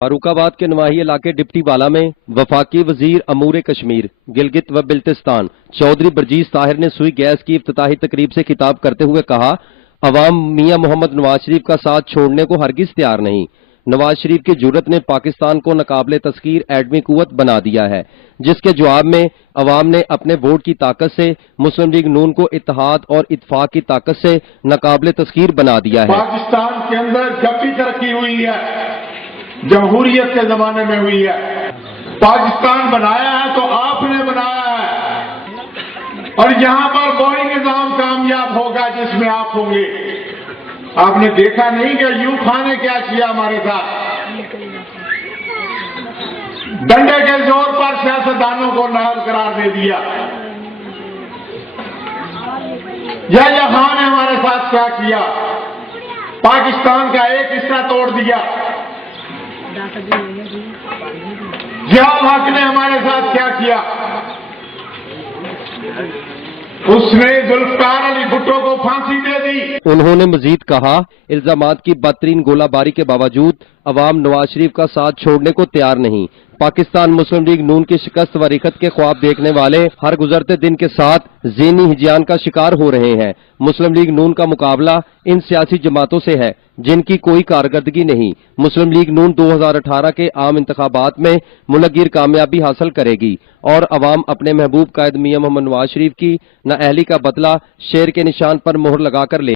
फारुखाबाद के नवाही इलाके डिप्टी बाला में वफाकी वजीर अमूर कश्मीर गिलगित व बिल्तिस्तान चौधरी बरजीस ताहिर ने सुई गैस की इफ्तिताही तकरीब से खिताब करते हुए कहा, अवाम मियां मोहम्मद नवाज शरीफ का साथ छोड़ने को हरगिज तैयार नहीं। नवाज शरीफ की जुर्रत ने पाकिस्तान को नाकाबिले तस्खीर एटमी कुव्वत बना दिया है, जिसके जवाब में अवाम ने अपने वोट की ताकत से मुस्लिम लीग नून को इत्तेहाद और इत्तफाक की ताकत से नाकाबिले तस्खीर बना दिया है। पाकिस्तान के अंदर जब भी तरक्की हुई है जमहूरियत के जमाने में हुई है। पाकिस्तान बनाया है तो आपने बनाया है और यहां पर वही निजाम कामयाब होगा जिसमें आप होंगे। आपने देखा नहीं कि यूं खान ने क्या किया हमारे साथ, डंडे के जोर पर सियासतदानों को नाहल करार दे दिया। या खान ने हमारे साथ क्या किया, पाकिस्तान का एक हिस्सा तोड़ दिया। जियाउल हक ने हमारे साथ क्या किया, उसने जुल्फकार अली भुट्टो को फांसी दे दी। उन्होंने मजीद कहा, इल्जामात की बदतरीन गोलाबारी के बावजूद अवाम नवाज शरीफ का साथ छोड़ने को तैयार नहीं। पाकिस्तान मुस्लिम लीग नून की शिकस्त व रिखत के ख्वाब देखने वाले हर गुजरते दिन के साथ ज़हनी हिजयान का शिकार हो रहे हैं। मुस्लिम लीग नून का मुकाबला इन सियासी जमातों से है जिनकी कोई कारकर्दगी नहीं। मुस्लिम लीग नून 2018 के आम इंतखाबात में मुनक्किर कामयाबी हासिल करेगी और अवाम अपने महबूब कायद मियां मोहम्मद नवाज शरीफ की नाअहली का बदला शेर के निशान पर मोहर लगाकर ले